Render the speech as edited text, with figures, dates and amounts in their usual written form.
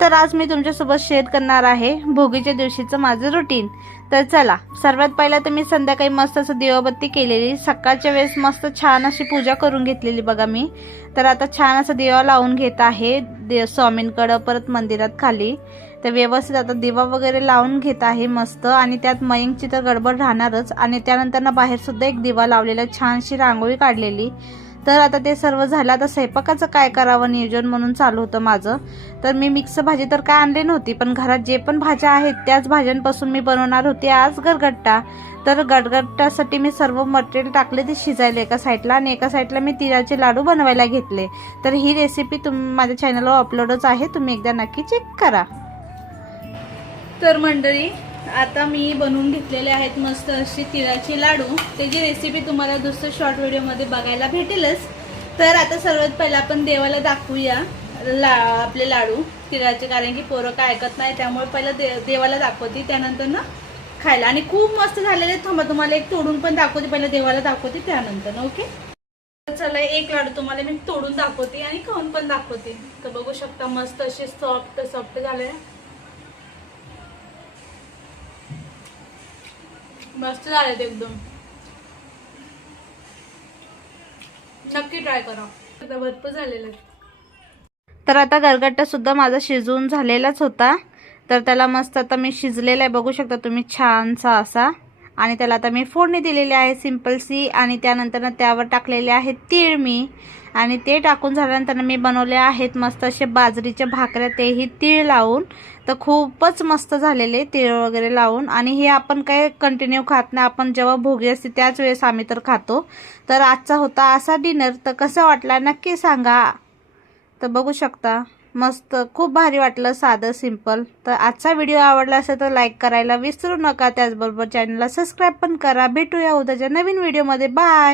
तर आज मी तुमच्यासोबत शेअर करणार आहे भोगीच्या दिवशीचं माझं रुटीन। तर चला, सर्वात पहिला तर मी संध्याकाळी मस्त असं दिवाबत्ती केलेली, सकाळच्या वेळेस मस्त छान अशी पूजा करून घेतलेली बघा मी। तर आता छान असं दिवा लावून घेत आहे स्वामींकडं, परत मंदिरात खाली। तर व्यवस्थित आता दिवा वगैरे लावून घेत आहे मस्त, आणि त्यात मयंकची तर गडबड राहणारच। आणि त्यानंतर ना बाहेर सुद्धा एक दिवा लावलेला, छानशी रांगोळी काढलेली। तर आता ते सर्व झालं, आता स्वयंपाकाचं काय करावं नियोजन म्हणून चालू होतं माझं। तर मी मिक्स भाजी तर काय आणली नव्हती, पण घरात जे पण भाज्या आहेत त्याच भाज्यांपासून मी बनवणार होते आज गरगट्टा। तर गरगट्ट्यासाठी मी सर्व मटेरियल टाकले ते शिजायला एका साईडला, आणि एका साईडला मी तिळाचे लाडू बनवायला घेतले। तर ही रेसिपी माझ्या चॅनलवर अपलोडच आहे, तुम्ही एकदा नक्की चेक करा। तर मंडळी, आता मी बनवून घेतलेले आहेत मस्त अशी तिळाचे लाडू। त्याची रेसिपी तुम्हाला दुसऱ्या शॉर्ट व्हिडिओमध्ये बघायला भेटेलच। तर आता सर्वात पहिला आपण देवाला दाखवूया आपले लाडू तिळाचे, कारण की पोरं काय ऐकत नाही, त्यामुळे पहिला देवाला दाखवते, त्यानंतर ना खायला। आणि खूप मस्त झालेले, थांबा तुम्हाला एक तोडून पण दाखवते, पहिला देवाला दाखवते त्यानंतर। ओके, चला एक लाडू तुम्हाला मी तोडून दाखवते आणि खाऊन पण दाखवते। तर बघू शकता मस्त असे सॉफ्ट सॉफ्ट झाले, मस्त झाले ते एकदम। नक्की ट्राय करा, एकदा भरपूर झालेलं। तर आता गरगट्टा सुद्धा माझा शिजवून झालेलाच होता। तर त्याला मस्त आता मी शिजलेला आहे, बघू शकता तुम्ही, छानसा असा। आणि त्याला आता मी फोडणी दिलेली आहे सिंपलसी, आणि त्यानंतर त्यावर टाकलेले आहेत तीळ मी। आणि ते टाकून झाल्यानंतर मी बनवले आहेत मस्त असे बाजरीच्या भाकऱ्या, तेही तीळ लावून। तर खूपच मस्त झालेले तीळ वगैरे लावून। आणि हे आपण काय कंटिन्यू खात नाही, आपण जेव्हा भोगी असते त्याच वेळेस आम्ही तर खातो। तर आजचा होता असा डिनर। तर कसा वाटला नक्की सांगा। तर बघू शकता मस्त, खूप भारी वाटलं, साधं सिंपल। तर आजचा व्हिडिओ आवडला असेल तर लाईक करायला विसरू नका, त्याचबरोबर चॅनलला सबस्क्राईब पण करा। भेटूया उद्याच्या नवीन व्हिडिओमध्ये, बाय।